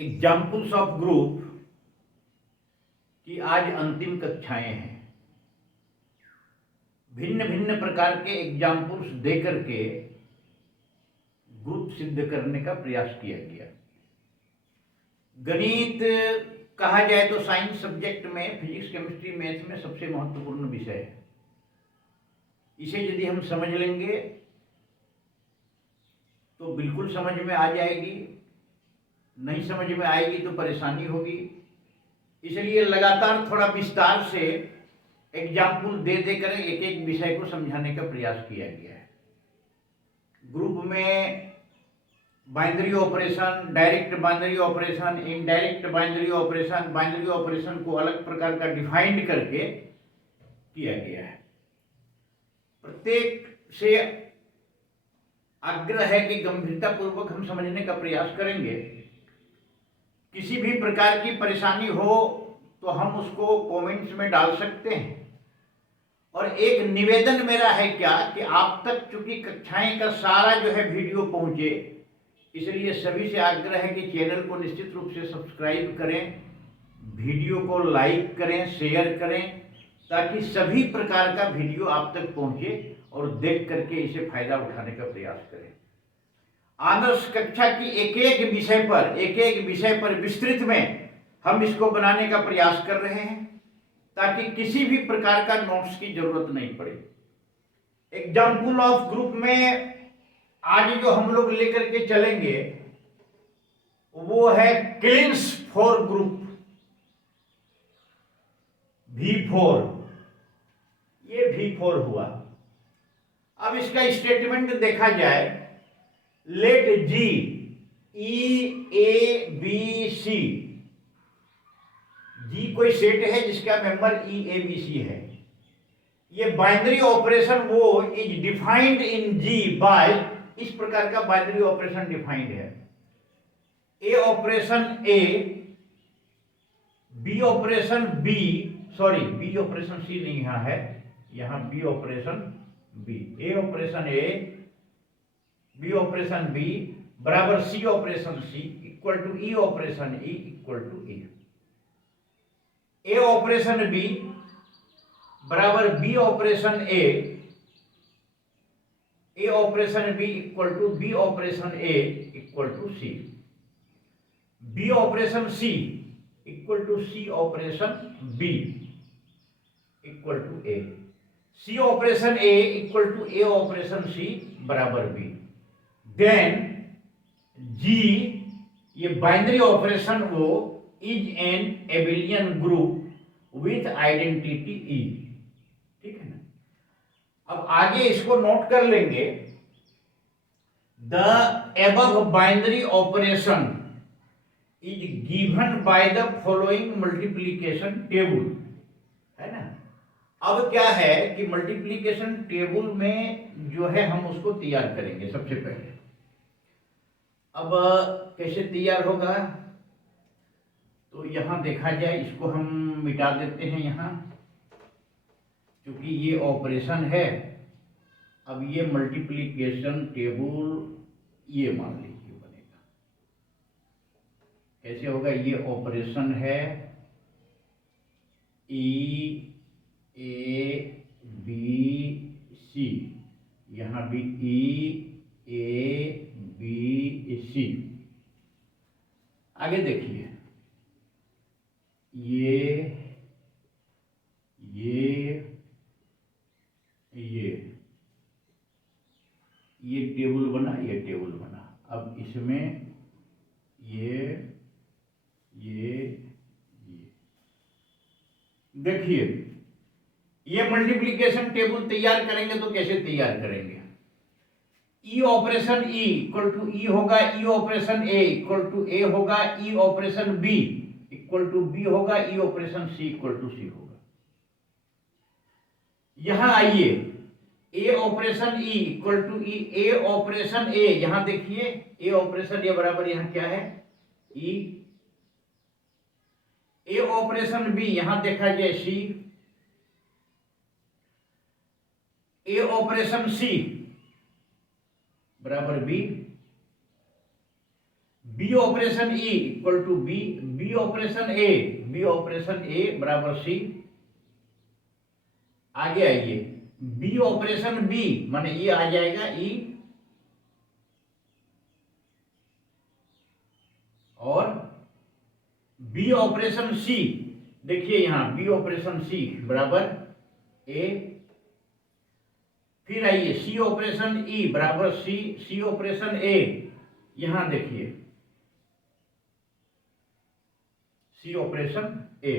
Examples of group की आज अंतिम कक्षाएं हैं। भिन्न भिन्न प्रकार के एग्जाम्पल्स दे करके ग्रुप सिद्ध करने का प्रयास किया गया। गणित कहा जाए तो साइंस सब्जेक्ट में फिजिक्स, केमिस्ट्री, मैथ्स में सबसे महत्वपूर्ण विषय है। इसे यदि हम समझ लेंगे तो बिल्कुल समझ में आ जाएगी, नहीं समझ में आएगी तो परेशानी होगी। इसलिए लगातार थोड़ा विस्तार से एग्जाम्पल दे देकर एक एक विषय को समझाने का प्रयास किया गया है। ग्रुप में binary operation, direct binary operation, indirect binary operation, binary operation को अलग प्रकार का डिफाइंड करके किया गया है। प्रत्येक से आग्रह है कि गंभीरता पूर्वक हम समझने का प्रयास करेंगे। किसी भी प्रकार की परेशानी हो तो हम उसको कमेंट्स में डाल सकते हैं। और एक निवेदन मेरा है क्या कि आप तक चूंकि कक्षाएं का सारा जो है वीडियो पहुंचे, इसलिए सभी से आग्रह है कि चैनल को निश्चित रूप से सब्सक्राइब करें, वीडियो को लाइक करें, शेयर करें, ताकि सभी प्रकार का वीडियो आप तक पहुंचे और देख करके इसे फायदा उठाने का प्रयास करें। आदर्श कक्षा की एक एक विषय पर विस्तृत में हम इसको बनाने का प्रयास कर रहे हैं, ताकि किसी भी प्रकार का नोट्स की जरूरत नहीं पड़े। एग्जाम्पल ऑफ ग्रुप में आज जो हम लोग लेकर के चलेंगे वो है क्लींस फॉर ग्रुप V4। ये V4 हुआ। अब इसका स्टेटमेंट देखा जाए, लेट G EABC, G कोई सेट है जिसका मेंबर EABC है। ये बाइनरी ऑपरेशन वो is defined in G by, इस प्रकार का बाइनरी ऑपरेशन डिफाइंड है। A operation A, B operation B, sorry B operation C नहीं यहां है, यहां B operation B, A operation A, B operation B बराबर C operation C equal to E operation E equal to A। A operation B बराबर B operation A, A operation B equal to B operation A equal to C, B operation C equal to C operation B equal to A, C operation A equal to A operation C बराबर B। Then G, ये binary operation वो is an abelian group with identity E। ठीक है ना। अब आगे इसको note कर लेंगे। The above binary operation is given by the following multiplication table, है ना। अब क्या है कि मल्टीप्लिकेशन टेबल में जो है हम उसको तैयार करेंगे सबसे पहले। अब कैसे तैयार होगा, तो यहां देखा जाए, इसको हम मिटा देते हैं यहां, क्योंकि ये ऑपरेशन है। अब ये मल्टीप्लिकेशन टेबल ये मान लीजिए बनेगा। कैसे होगा, ये ऑपरेशन है EABC, यहां भी EABC। आगे देखिए, ये टेबल बना, ये टेबल बना। अब इसमें ये देखिए, ये मल्टीप्लिकेशन टेबल तैयार करेंगे तो कैसे तैयार करेंगे। E operation E equal to E होगा E operation A equal to A होगा E operation B equal to B होगा E operation C equal to C होगा। यहां आइए, A operation E equal to E, A operation A, यहां देखिए A operation A बराबर यहां क्या है E, A ऑपरेशन B यहां देखा जाए C, A ऑपरेशन C बराबर B, B operation E equal to B operation A बराबर सी। आगे आइए, बी ऑपरेशन बी माने ये आ जाएगा ई, और बी ऑपरेशन सी, देखिए यहां बी ऑपरेशन सी बराबर ए। फिर आइए सी ऑपरेशन ई बराबर सी ऑपरेशन ए, यहां देखिए C operation A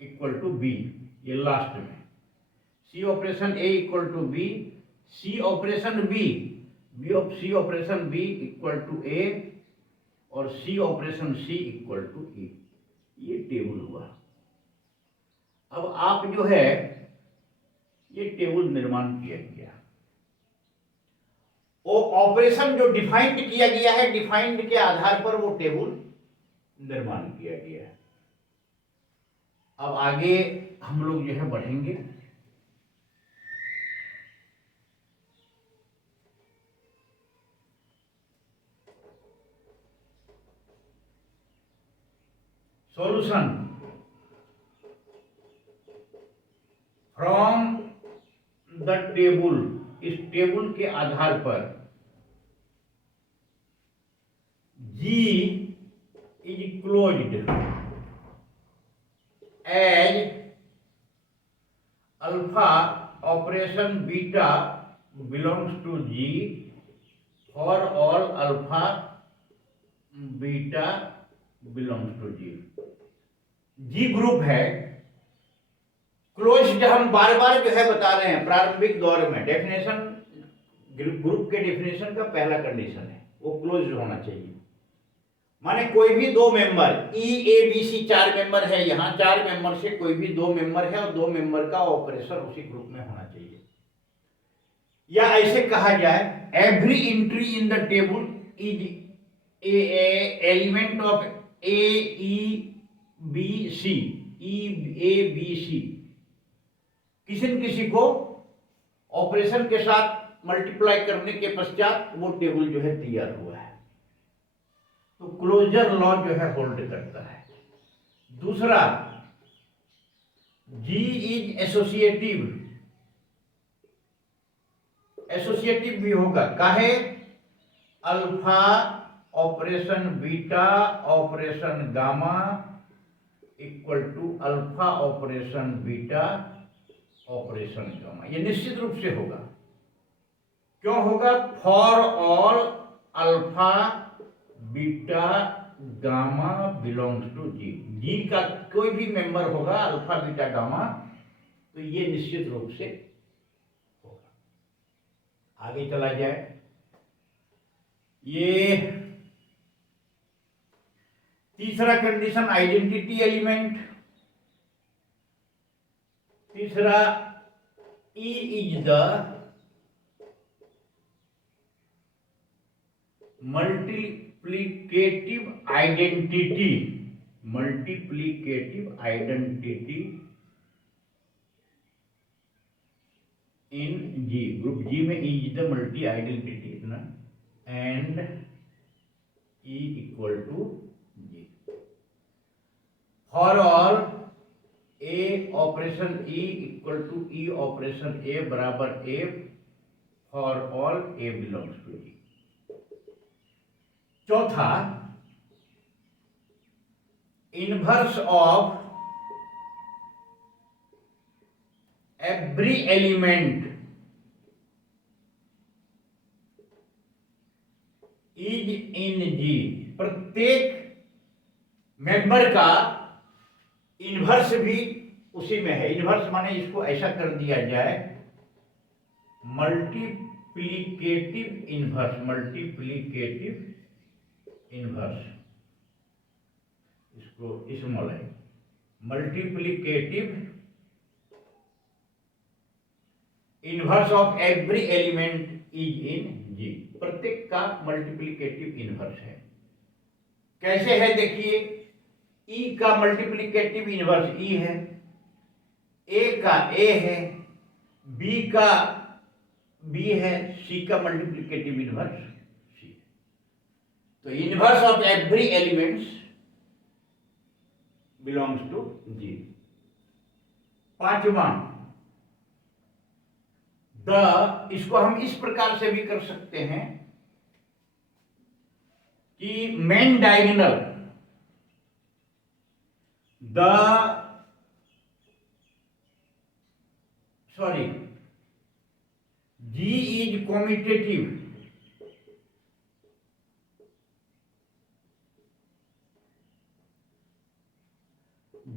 equal to B, ये लास्ट में C operation A equal to B, C operation B C operation B equal to A, और C operation C equal to E. ये table हुआ। अब आप जो है ये टेबल निर्माण किया गया, वो ऑपरेशन जो डिफाइंड किया गया है, डिफाइंड के आधार पर वो टेबल निर्माण किया गया है। अब आगे हम लोग जो है बढ़ेंगे। सॉल्यूशन फ्रॉम द टेबल, इस टेबल के आधार पर G is closed as alpha operation beta belongs to G for all alpha beta belongs to G group है। क्लोज्ड हम बार बार जो है बता रहे हैं, प्रारंभिक दौर में डेफिनेशन, ग्रुप के डेफिनेशन का पहला कंडीशन है वो क्लोज्ड होना चाहिए। माने कोई भी दो member, E A B C 4 member है, यहाँ 4 मेंबर से कोई भी 2 मेंबर है और 2 मेंबर का ऑपरेशन उसी ग्रुप में होना चाहिए। या ऐसे कहा जाए, every entry in the table is a element of A E B C, किसी न किसी को ऑपरेशन के साथ मल्टीप्लाई करने के पश्चात वो टेबल जो है तैयार हुआ है। तो क्लोजर लॉ जो है होल्ड करता है। दूसरा, G इज एसोसिएटिव भी होगा। काहे? Alpha operation beta operation gamma equal to alpha operation beta operation gamma, ये निश्चित रूप से होगा। क्यों होगा? For all alpha beta gamma belongs to G का कोई भी मेंबर होगा अल्फा बीटा गामा, तो ये निश्चित रूप से होगा। आगे चला जाए, ये तीसरा कंडीशन आइडेंटिटी एलिमेंट। तीसरा, E is the multiplicative identity in G group. G में E is the multi identity इतना, and E equal to G for all A operation E equal to E operation A बराबर A for all A belongs to G। चौथा, inverse of every element is in G। प्रत्येक member का inverse भी उसी में है। Inverse माने इसको ऐसा कर दिया जाए, मल्टीप्लिकेटिव इनवर्स, इसको स्मॉल है, multiplicative inverse of every element is in G। प्रत्येक का मल्टीप्लिकेटिव इनवर्स है। कैसे है देखिए, E का मल्टीप्लिकेटिव इनवर्स E है, A का A है, B का बी है, सी का मल्टीप्लिकेटिव इनवर्स सी। तो inverse of every elements belongs to G. पांचवा, इसको हम इस प्रकार से भी कर सकते हैं कि main diagonal G is commutative.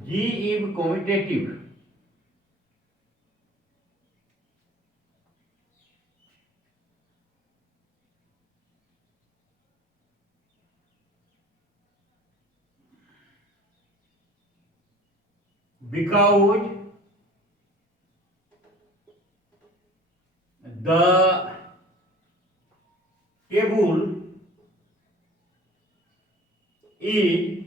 G is commutative. Because the table is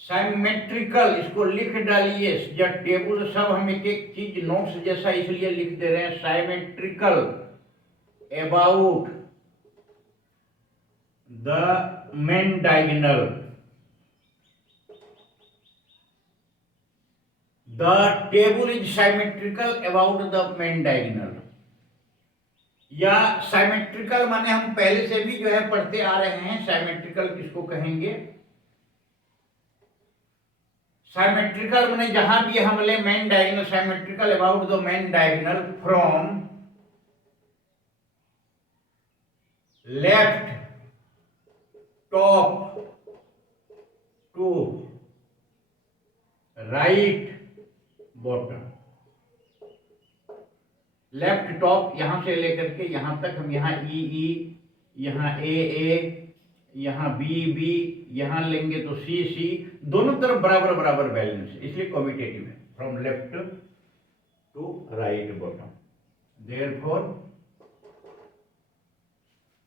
symmetrical, इसको लिख डालिए, या टेबल सब हम एक एक चीज नोट्स जैसा इसलिए लिख दे रहे हैं, symmetrical about the main diagonal. The table is symmetrical about the main diagonal. या symmetrical माने हम पहले से भी जो है पढ़ते आ रहे हैं, symmetrical किसको कहेंगे? Symmetrical माने जहां भी हम ले main diagonal, symmetrical about the main diagonal from left top to right bottom. Left top यहां से लेकर के यहां तक हम यहाँ ई ई, यहाँ ए, यहाँ बी, यहाँ लेंगे तो सी, दोनों तरफ बराबर बराबर बैलेंस, इसलिए कम्यूटेटिव है, from left to right bottom. Therefore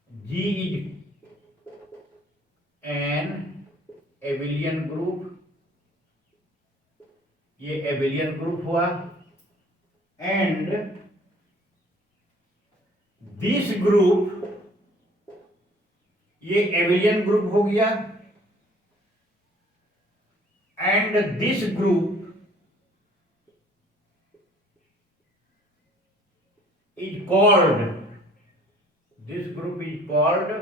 G is an abelian group, ये एबिलियन ग्रुप हुआ, एंड दिस ग्रुप, ये एबिलियन ग्रुप हो गया, and this group is called, this group is called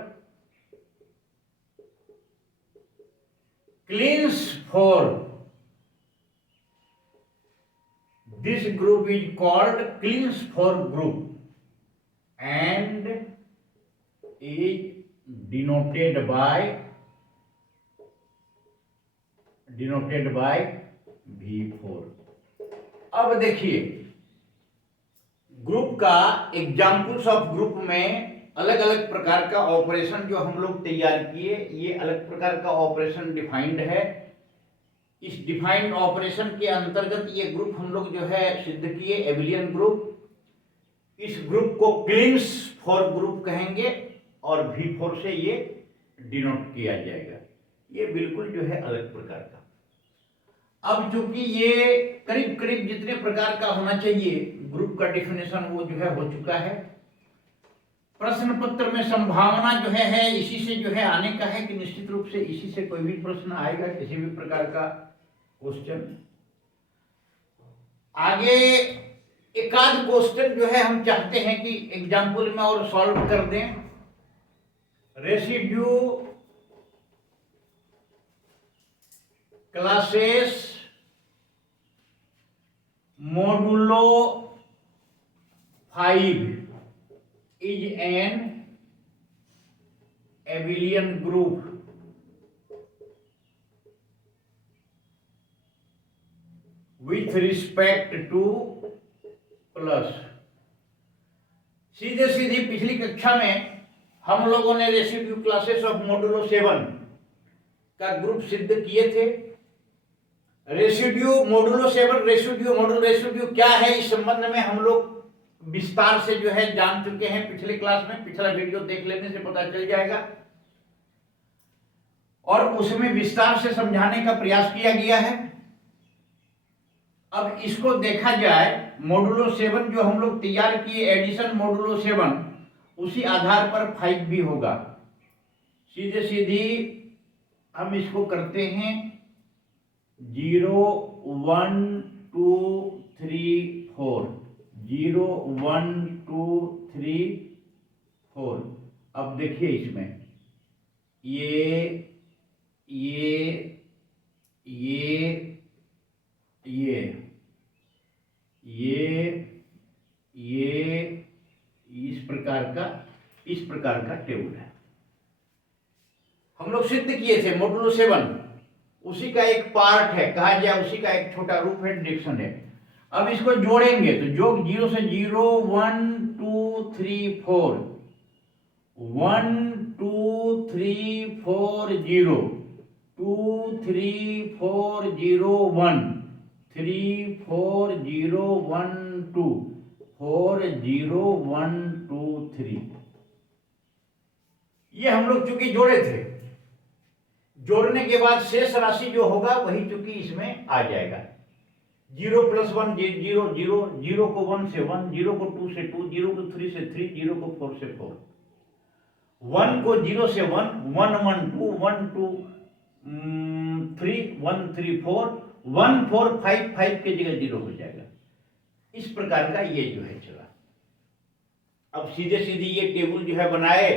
Klein's four, this group is called Kleene four group and is denoted by V4। अब देखिए group का examples of group में अलग अलग प्रकार का ऑपरेशन जो हम लोग तैयार किए, ये अलग प्रकार का ऑपरेशन डिफाइंड है। इस डिफाइंड ऑपरेशन के अंतर्गत ये ग्रुप हम लोग जो है सिद्ध किए, एबिलियन ग्रुप। इस ग्रुप को क्लीन्स फोर ग्रुप कहेंगे और V4 से ये डिनोट किया जाएगा। ये बिल्कुल जो है अलग प्रकार का। अब चूंकि ये करीब करीब जितने प्रकार का होना चाहिए ग्रुप का डिफिनेशन वो जो है हो चुका है। प्रश्न पत्र में संभावना जो है इसी से जो है आने का है कि निश्चित रूप से इसी से कोई भी प्रश्न आएगा, किसी भी प्रकार का क्वेश्चन। आगे एक आध क्वेश्चन जो है हम चाहते हैं कि एग्जाम्पल में और सॉल्व कर दें। Residue classes modulo 5 is an abelian group with respect to plus. सीधे सीधी पिछली कक्षा में हम लोगों ने रेसिड्यू क्लासेस ऑफ मोडुलो 7 का ग्रुप सिद्ध किए थे। Residue modulo 7, residue modulo residue क्या है, इस संबंध में हम लोग विस्तार से जो है जान चुके हैं पिछले क्लास में। पिछला वीडियो देख लेने से पता चल जाएगा और उसमें विस्तार से समझाने का प्रयास किया गया है। अब इसको देखा जाए, मॉडुलो 7 जो हम लोग तैयार किए, एडिशन मॉडुलो 7, उसी आधार पर 5 भी होगा। सीधे सीधी हम इसको करते हैं 0 1 2 3 4, 0 1 2 3 4। अब देखिए इसमें ये ये इस प्रकार का टेबल है। हम लोग सिद्ध किए थे मॉडुलो 7, उसी का एक पार्ट है, कहा जाए उसी का एक छोटा रूप है, डिडक्शन है। अब इसको जोड़ेंगे तो योग 0 से 0 1 2 3 4, 1 2 3 4 0, 2 3 4 0 1, 3 4 0 1 2, 4 0 1 2 3। ये हम लोग चूंकि जोड़े थे, जोड़ने के बाद शेष राशि जो होगा वही चूंकि इसमें आ जाएगा। 0 + 1 0 0, 0 को 1 से 1, 0 को 2 से 2, 0 को 3 से 3, 0 को 4 से 4, 1 को 0 से 1, 1 1 2, 1 2 3, 1 3 4, 1 4 5, 5 के जगह 0 हो जाएगा। इस प्रकार का ये जो है चला। अब सीधे सीधी ये टेबल जो है बनाए,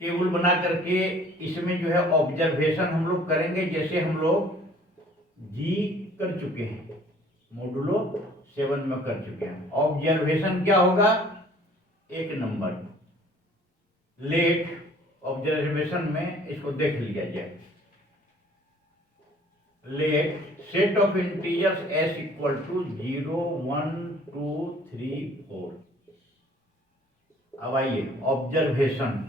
टेबल बना करके इसमें जो है ऑब्जर्वेशन हम लोग करेंगे, जैसे हम लोग जी कर चुके हैं, मॉडुलो 7 में कर चुके हैं। ऑब्जर्वेशन क्या होगा? 1 नंबर लेट ऑब्जर्वेशन में इसको देख लिया जाए। Let set of integers s = 0 1 2 3 4। अब आइए ऑब्जर्वेशन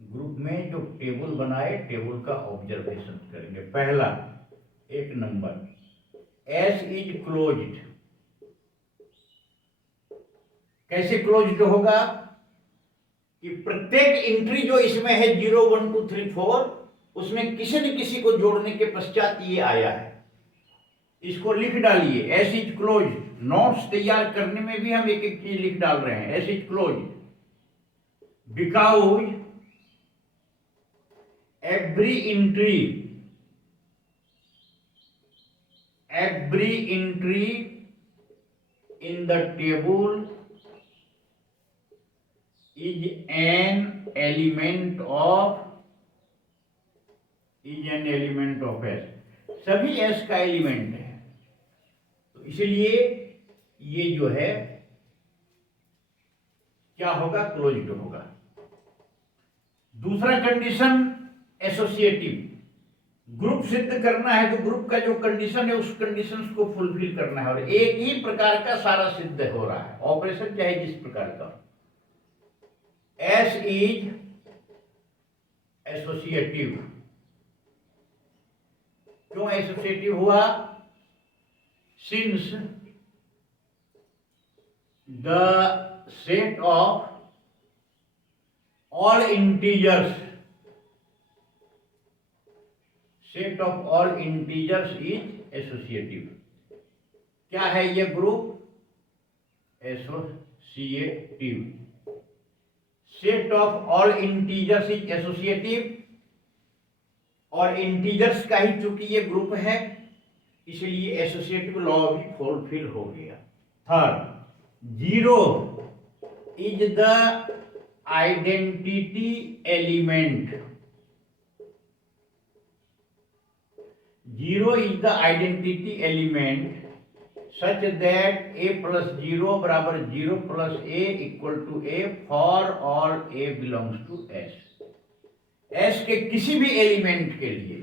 ग्रुप में जो टेबल बनाए, टेबल का ऑब्जर्वेशन करेंगे। पहला 1 नंबर, S इज क्लोज्ड। कैसे क्लोज्ड होगा कि प्रत्येक एंट्री जो इसमें है 0 1 2 3 4, उसमें किसी न किसी को जोड़ने के पश्चात ये आया है, इसको लिख डालिए। S is closed. नोट्स तैयार करने में भी हम एक एक चीज लिख डाल रहे हैं। S is closed because every entry in the table is an element of S। सभी S का एलिमेंट है, तो इसलिए ये जो है क्या होगा? क्लोज्ड होगा। दूसरा कंडीशन एसोसिएटिव। ग्रुप सिद्ध करना है तो ग्रुप का जो कंडीशन है उस कंडीशन को फुलफिल करना है, और एक ही प्रकार का सारा सिद्ध हो रहा है, ऑपरेशन चाहे जिस प्रकार का। S is associative. क्यों एसोसिएटिव हुआ? Since the set of all integers is associative. क्या है ये group? Associative. Set of all integers is associative, और इंटीजर्स का ही चूंकि ये ग्रुप है, इसलिए एसोसिएटिव लॉ भी फुलफिल हो गया। Third, 0 is the identity element. 0 is the identity element such that a plus 0 बराबर 0 plus a equal to a for all a belongs to S। S के किसी भी एलिमेंट के लिए,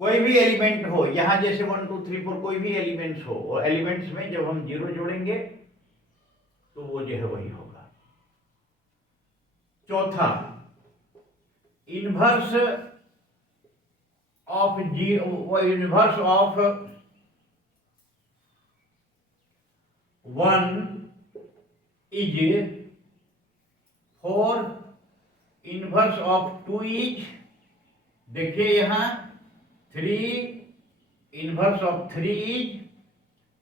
कोई भी एलिमेंट हो, यहां जैसे 1 2 3 4 कोई भी एलिमेंट्स हो, और एलिमेंट्स में जब हम 0 जोड़ेंगे तो वो जो है वही होगा। चौथा, inverse of inverse of 1 is 4, inverse of 2 is, देखिए यहां 3, इनवर्स ऑफ 3 इज,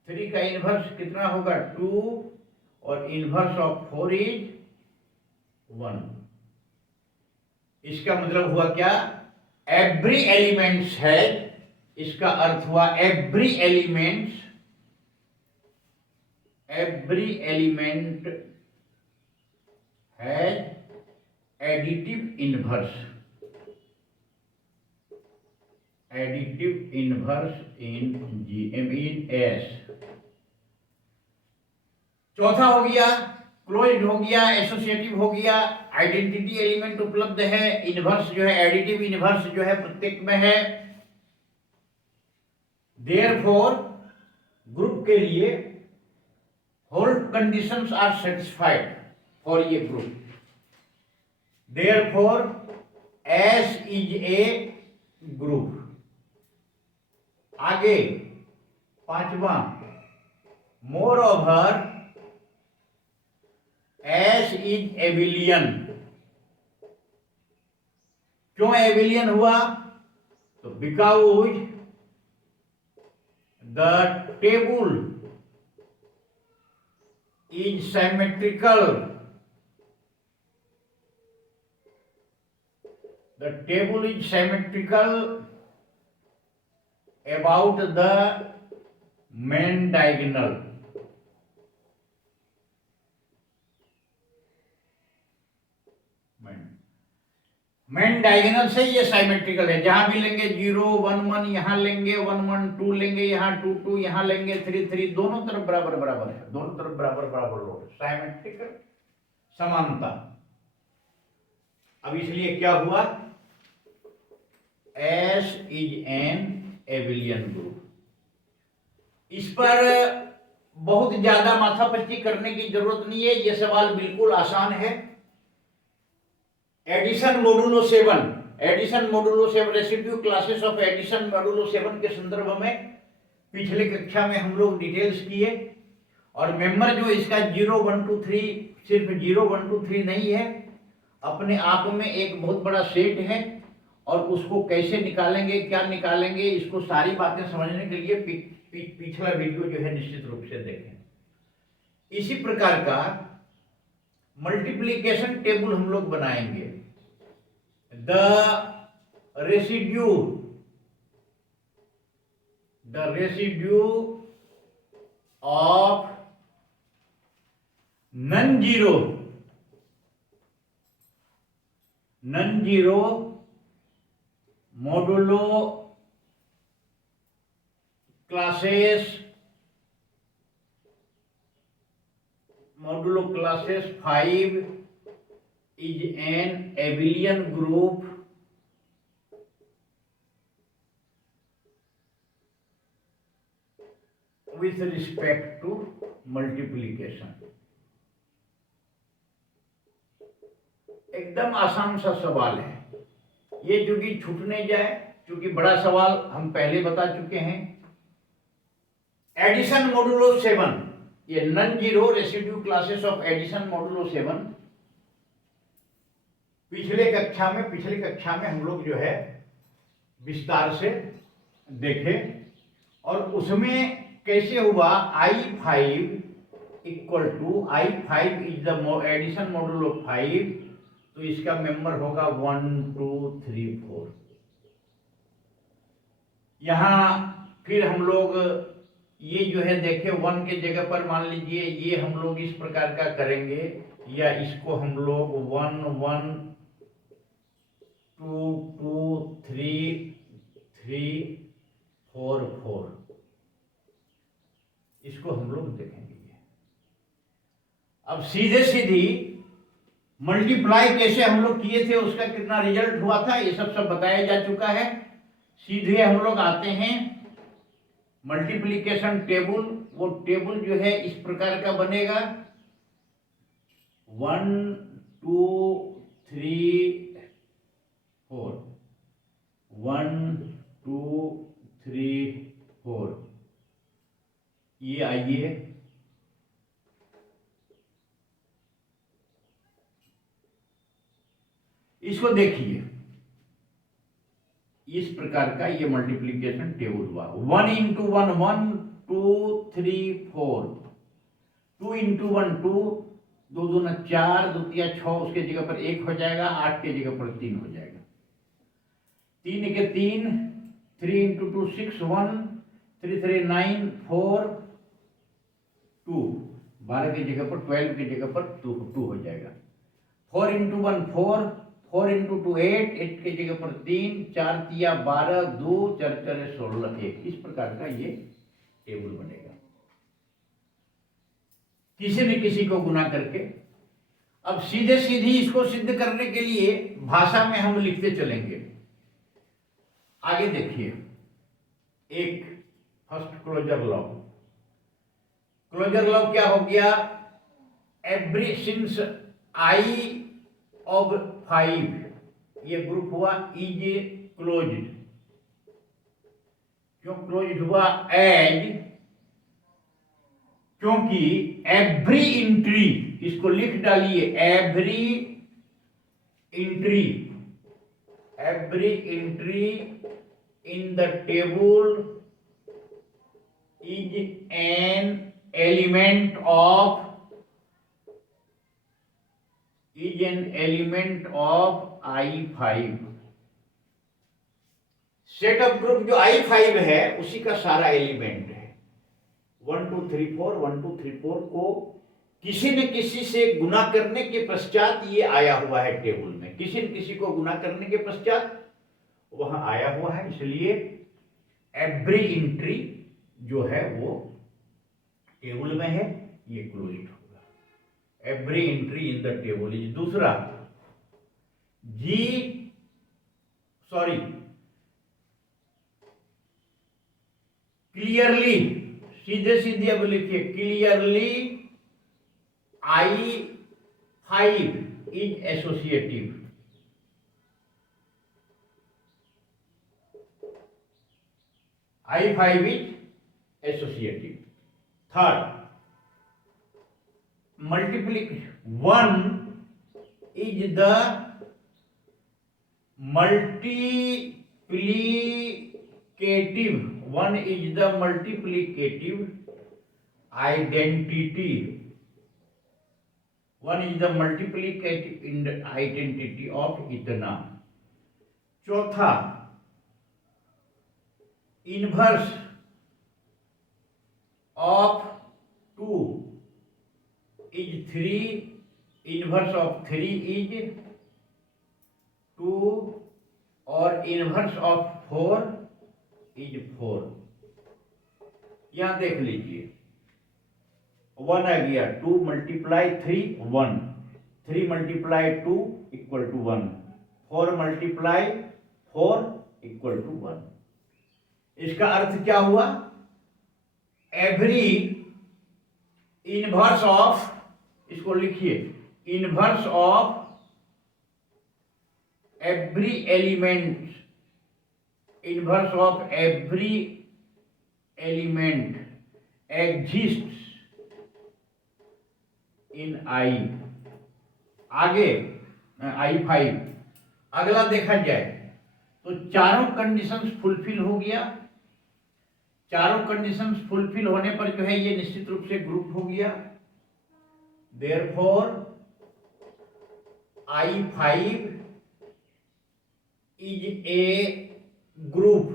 3 का इनवर्स कितना होगा 2, और इनवर्स ऑफ 4 इज 1। इसका मतलब हुआ क्या, एवरी एलिमेंट्स है, इसका अर्थ हुआ एवरी एलिमेंट है एडिटिव इनवर्स, इन एस। चौथा हो गया क्लोज्ड, हो गया एसोसिएटिव, हो गया आइडेंटिटी एलिमेंट उपलब्ध है, इनवर्स जो है एडिटिव इनवर्स जो है प्रत्येक में है। देयरफॉर ग्रुप के लिए whole conditions are satisfied for ये group. Therefore S is a group. आगे पांचवा, more over S is abelian. क्यों एबिलियन हुआ, तो because the table is symmetrical, the table is symmetrical about the main diagonal। Main diagonal से ये symmetrical है, जहां भी लेंगे 0 1 1, यहां लेंगे 1 1 2 लेंगे, यहां 2 2, यहां लेंगे 3 3, दोनों तरफ बराबर बराबर है, दोनों तरफ बराबर बराबर लोड, साइमेट्रिकल समानता। अब इसलिए क्या हुआ, S is an abelian group. इस पर बहुत ज्यादा माथापच्ची करने की जरूरत नहीं है, यह सवाल बिल्कुल आसान है। Addition modulo 7, addition modulo 7, residue classes of addition modulo 7 के संदर्भ में पिछले कक्षा में हम लोग डिटेल्स किए। और मेंबर जो इसका 0 1 2 3 सिर्फ 0 1 2 3 नहीं है, अपने आप में एक बहुत बड़ा सेट है, और उसको कैसे निकालेंगे, क्या निकालेंगे, इसको सारी बातें समझने के लिए पिछला वीडियो जो है निश्चित रूप से देखें। इसी प्रकार का मल्टीप्लिकेशन टेबल हम लोग बनाएंगे। The residue of non zero modulo classes 5 is an abelian group with respect to multiplication। एकदम आसान सा सवाल है ये, जो कि छूट नहीं जाए, क्योंकि बड़ा सवाल हम पहले बता चुके हैं। एडिशन मॉडुलो 7, ये non zero residue classes of addition modulo 7 पिछले कक्षा में हम लोग जो है विस्तार से देखे, और उसमें कैसे हुआ I5 equal to I5 is the addition modulo 5, तो इसका मेंबर होगा 1 2 3 4। यहां फिर हम लोग ये जो है देखे 1 के जगह पर मान लीजिए ये हम लोग इस प्रकार का करेंगे, या इसको हम लोग 1 1 2 2 3 3 4 4, इसको हम लोग देखेंगे। अब सीधे सीधी मल्टीप्लाई कैसे हम लोग किए थे, उसका कितना रिजल्ट हुआ था, ये सब बताया जा चुका है। सीधे हम लोग आते हैं मल्टीप्लिकेशन टेबल। वो टेबल जो है इस प्रकार का बनेगा 1 2 3 4, 1 2 3 4। ये आइए इसको देखिए, इस प्रकार का ये मल्टीप्लीकेशन टेबल हुआ। 1 इंटू 1 1, 2 3 4, 2 इंटू 1 2, 2 दूना 4, 2 तिया 6, उसके जगह पर 1 हो जाएगा, 8 के जगह पर 3 हो जाएगा, 3 के 3, 3 इंटू 2 6 1, 3 3 9 4 2, 12 की जगह पर 12 की जगह पर 2 हो जाएगा। 4 इंटू 1 4, 4 इंटू 2 8, 8 की जगह पर 3, 4 तिया 12, 2 4 4 16 1। इस प्रकार का ये टेबल बनेगा किसी न किसी को गुना करके। अब सीधे सीधी इसको सिद्ध करने के लिए भाषा में हम लिखते चलेंगे। आगे देखिए, एक first closure law. Closure law क्या हो गया? एवरी सिंस आई ऑफ 5, ये ग्रुप हुआ, इज क्लोज्ड। क्यों क्लोज्ड हुआ? एज, क्योंकि एवरी एंट्री, इसको लिख डालिए, every entry in the table is an element of I5। Set of group जो I5 है उसी का सारा एलिमेंट है। 1 2 3 4, 1 2 3 4 को किसी न किसी से गुना करने के पश्चात ये आया हुआ है टेबल में, किसी न किसी को गुना करने के पश्चात वहां आया हुआ है, इसलिए एवरी एंट्री जो है वो टेबल में है, ये क्लोज्ड होगा। Every entry in the table is. दूसरा, क्लियरली, सीधे सीधे अब लिखिए, clearly I5 is associative. I5 is associative. Third, multiplication 1 is the multiplicative, 1 is the multiplicative identity, 1 is the multiplicative identity of इतना। चौथा, inverse of 2 is 3, inverse of 3 is 2, और inverse of 4 is 4। यहां देख लीजिए, 1 आ गया, 2 multiply 3 1, 3 multiply 2 equal to 1, 4 multiply 4 equal to 1। इसका अर्थ क्या हुआ? एवरी इनवर्स ऑफ, इसको लिखिए, inverse of every element, inverse of every element exists in I. आगे I5, अगला देखा जाए तो चारों कंडीशंस फुलफिल हो गया। चारों कंडीशंस फुलफिल होने पर जो है ये निश्चित रूप से ग्रुप हो गया। Therefore I5 is a group,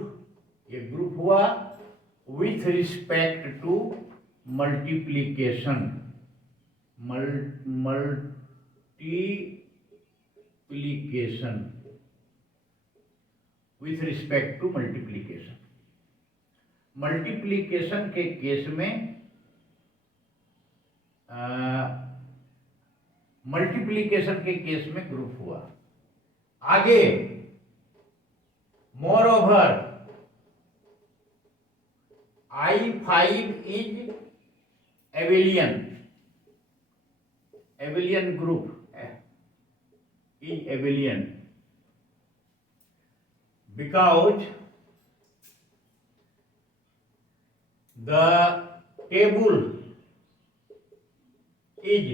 ये ग्रुप हुआ with respect to multiplication, multiplication, with respect to multiplication। Multiplication के केस में मल्टीप्लीकेशन के केस में ग्रुप हुआ। आगे, more over I5 is Abelian group is Abelian because the table is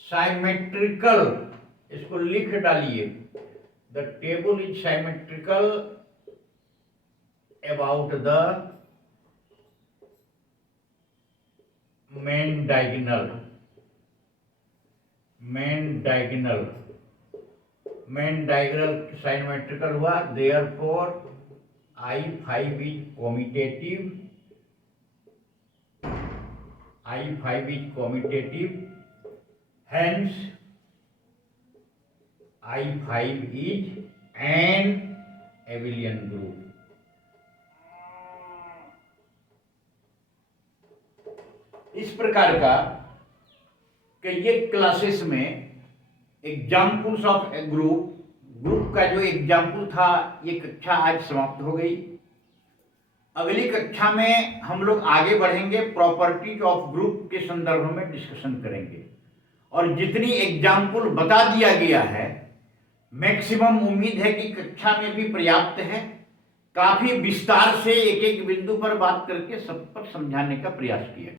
symmetrical, इसको लिख डालिए, The table is symmetrical about the main diagonal. main diagonal symmetrical हुआ, therefore I5 is commutative. Hence I5 is an abelian group. इस प्रकार का कि ये classes में एग्जाम्पल्स ऑफ ए ग्रुप का जो एग्जाम्पल था, ये कक्षा आज समाप्त हो गई। अगली कक्षा में हम लोग आगे बढ़ेंगे, प्रॉपर्टीज ऑफ ग्रुप के संदर्भ में डिस्कशन करेंगे और जितनी एग्जाम्पल बता दिया गया है मैक्सिमम उम्मीद है कि कक्षा में भी पर्याप्त है। काफी विस्तार से एक एक बिंदु पर बात करके सब पर समझाने का प्रयास किया।